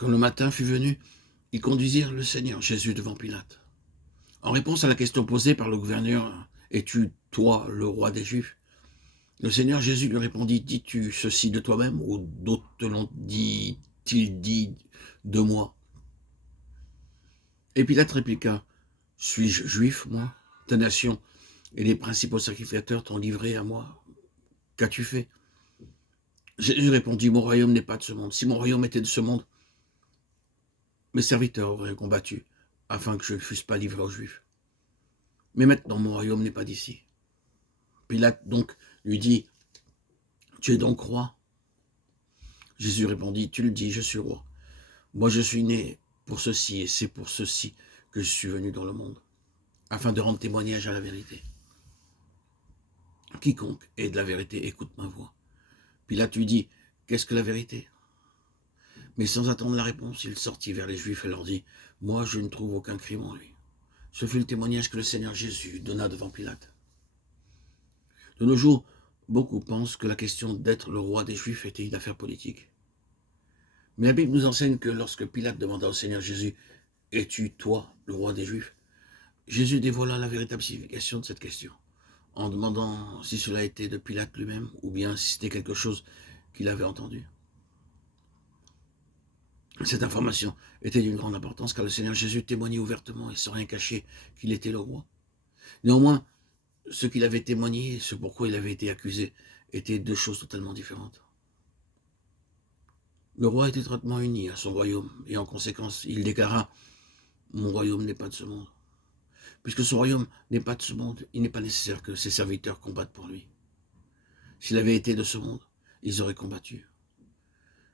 Quand le matin fut venu, ils conduisirent le Seigneur Jésus devant Pilate. En réponse à la question posée par le gouverneur, « Es-tu, toi, le roi des Juifs ?» Le Seigneur Jésus lui répondit, « Dis-tu ceci de toi-même ou d'autres te l'ont dit-il dit de moi ?» Et Pilate répliqua, « Suis-je juif, moi? Ta nation et les principaux sacrificateurs t'ont livré à moi. Qu'as-tu fait ?» Jésus répondit, « Mon royaume n'est pas de ce monde. Si mon royaume était de ce monde, mes serviteurs auraient combattu afin que je ne fusse pas livré aux Juifs. Mais maintenant, mon royaume n'est pas d'ici. » Pilate donc lui dit, « Tu es donc roi ?» Jésus répondit, « Tu le dis, je suis roi. Moi, je suis né pour ceci et c'est pour ceci que je suis venu dans le monde, afin de rendre témoignage à la vérité. Quiconque est de la vérité écoute ma voix. » Pilate lui dit, « Qu'est-ce que la vérité ?» Mais sans attendre la réponse, il sortit vers les Juifs et leur dit, « Moi, je ne trouve aucun crime en lui. » Ce fut le témoignage que le Seigneur Jésus donna devant Pilate. De nos jours, beaucoup pensent que la question d'être le roi des Juifs était une affaire politique. Mais la Bible nous enseigne que lorsque Pilate demanda au Seigneur Jésus, « Es-tu, toi, le roi des Juifs ?» Jésus dévoila la véritable signification de cette question, en demandant si cela était de Pilate lui-même ou bien si c'était quelque chose qu'il avait entendu. Cette information était d'une grande importance car le Seigneur Jésus témoignait ouvertement et sans rien cacher qu'il était le roi. Néanmoins, ce qu'il avait témoigné et ce pourquoi il avait été accusé étaient deux choses totalement différentes. Le roi était étroitement uni à son royaume et en conséquence, il déclara « Mon royaume n'est pas de ce monde ». Puisque son royaume n'est pas de ce monde, il n'est pas nécessaire que ses serviteurs combattent pour lui. S'il avait été de ce monde, ils auraient combattu.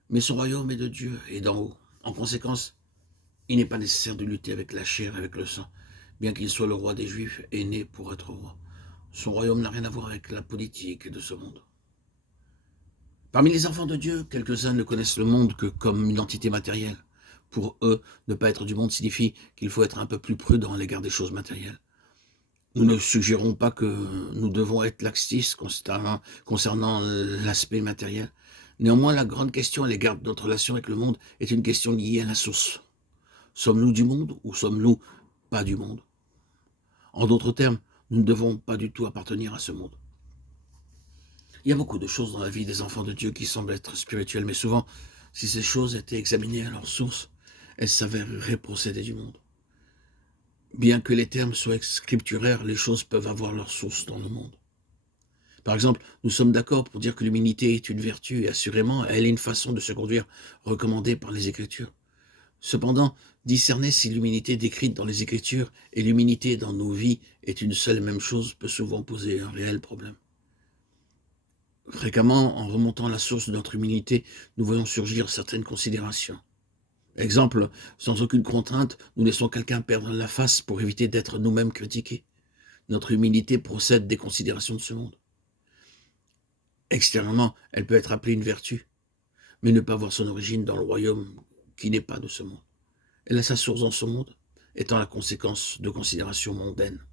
Mais son royaume est de Dieu et d'en haut. En conséquence, il n'est pas nécessaire de lutter avec la chair et avec le sang, bien qu'il soit le roi des Juifs et né pour être roi. Son royaume n'a rien à voir avec la politique de ce monde. Parmi les enfants de Dieu, quelques-uns ne connaissent le monde que comme une entité matérielle. Pour eux, ne pas être du monde signifie qu'il faut être un peu plus prudent à l'égard des choses matérielles. Nous ne suggérons pas que nous devons être laxistes concernant l'aspect matériel. Néanmoins, la grande question à l'égard de notre relation avec le monde est une question liée à la source. Sommes-nous du monde ou sommes-nous pas du monde? En d'autres termes, nous ne devons pas du tout appartenir à ce monde. Il y a beaucoup de choses dans la vie des enfants de Dieu qui semblent être spirituelles, mais souvent, si ces choses étaient examinées à leur source, elles s'avéreraient procéder du monde. Bien que les termes soient scripturaires, les choses peuvent avoir leur source dans le monde. Par exemple, nous sommes d'accord pour dire que l'humilité est une vertu et assurément, elle est une façon de se conduire recommandée par les Écritures. Cependant, discerner si l'humilité décrite dans les Écritures et l'humilité dans nos vies est une seule et même chose peut souvent poser un réel problème. Fréquemment, en remontant à la source de notre humilité, nous voyons surgir certaines considérations. Exemple, sans aucune contrainte, nous laissons quelqu'un perdre la face pour éviter d'être nous-mêmes critiqués. Notre humilité procède des considérations de ce monde. Extérieurement, elle peut être appelée une vertu, mais ne pas voir son origine dans le royaume qui n'est pas de ce monde. Elle a sa source dans ce monde, étant la conséquence de considérations mondaines.